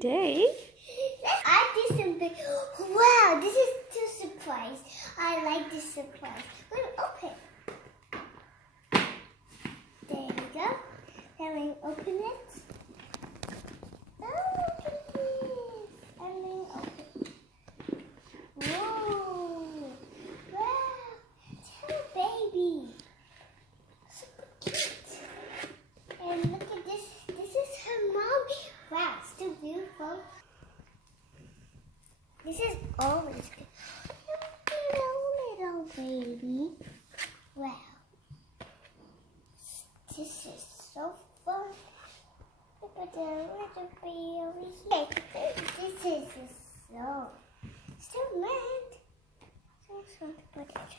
day. I did some big. Wow, this is too surprise. I like this surprise. Let me open. There we go. Then we open it. Oh, look at this. And then open. Whoa. Wow. It's her baby. Super cute. And look at this. This is her mommy. Wow, it's still beautiful. This is always good. Hello, little baby. Wow. This is so fun. Look at the little baby over here. This is so mad. So put it.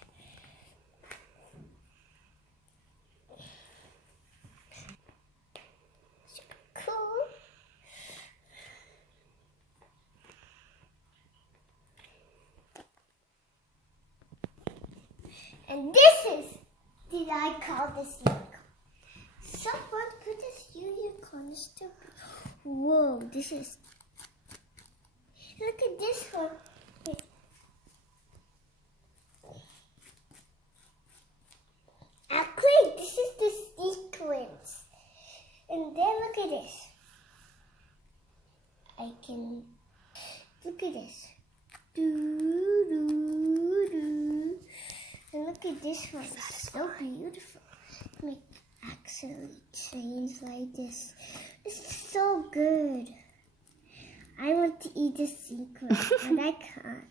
Super cool. And this is, did I call this unicorn? Someone put this unicorn still. Whoa, this is, look at this one. Wait. Actually, this is the sequence. And then look at this. I can, look at this. And look at this one, it's so beautiful. Let me actually change like this. This is so good. I want to eat this sequin, and I can't.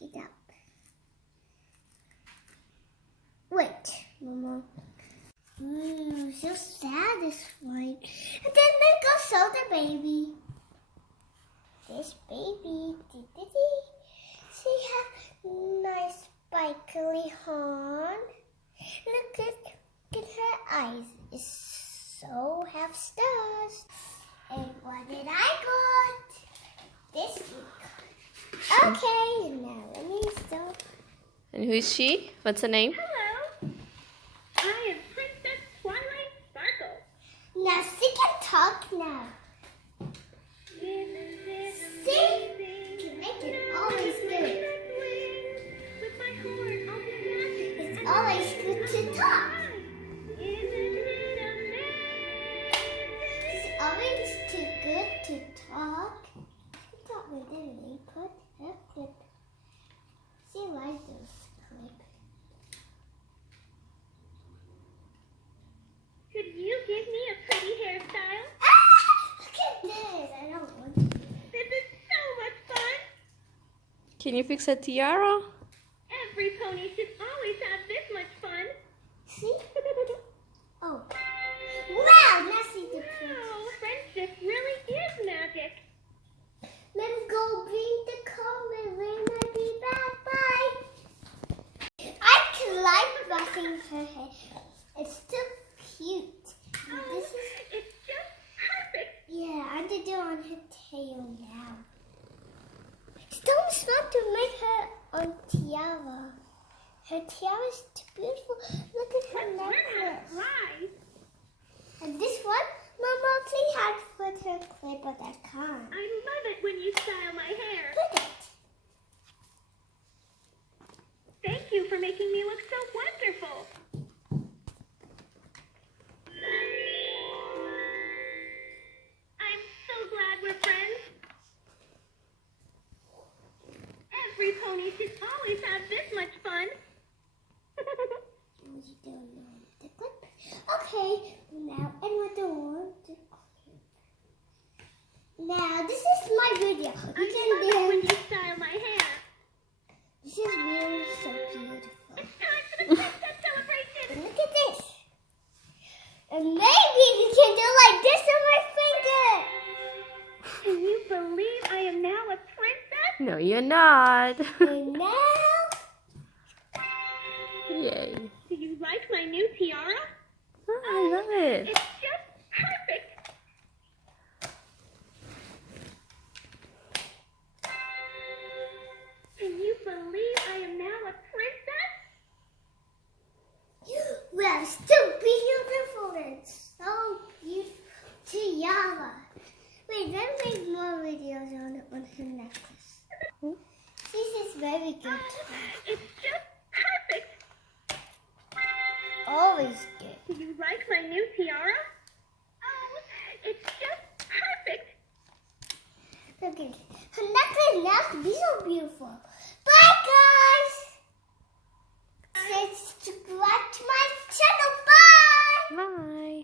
Get up. Wait, Mama. Ooh, so satisfying. And then let go show the baby. This baby, she has nice sparkly horn. Look at her eyes. It's so have stars. And what did I got? This week. Okay, now let me stop. And who is she? What's her name? Hello. I am Princess Twilight Sparkle. Now she can talk now. See? You make it always good. It's always good to talk. It's always too good to talk. I thought we didn't put a clip. She likes this clip. Could you give me a pretty hairstyle? Ah! Look at this. I don't want to. This is so much fun. Can you fix a tiara? Every pony should always have this much fun. See? Oh. Wow, now see the picture. Wow, friendship really is magic. Let me go bring the comb when I be back. Bye. I like brushing her hair. It's so cute. Oh, it's just perfect. Yeah, I'm gonna do on her tail now. Stone's fun to make her on tiara. Her tiara is too beautiful. Look at her Learn how to necklace. fly. And this one, Mama, please have to put her clip, but I can't. I love it when you style my hair. Put it. Thank you for making me look so wonderful. I'm so glad we're friends. Every pony should always have this much fun. You don't know the clip. Okay, now another one. Now this is my video. You can I love it when do. you style my hair. This is really so beautiful. It's time for the princess celebration. And look at this. And maybe you can do like this on my finger. Can you believe I am now a princess? No, you're not. And now, Yay. Do you like my new tiara? Oh, I love it. It's just perfect. Can you believe I am now a princess? well, it's so beautiful and so beautiful. Tiara. Wait, Wait, let's make more videos on her necklace. This is very good. It's just perfect. Always good. Do you like my new tiara? Oh, it's just perfect. Okay, her necklace now to be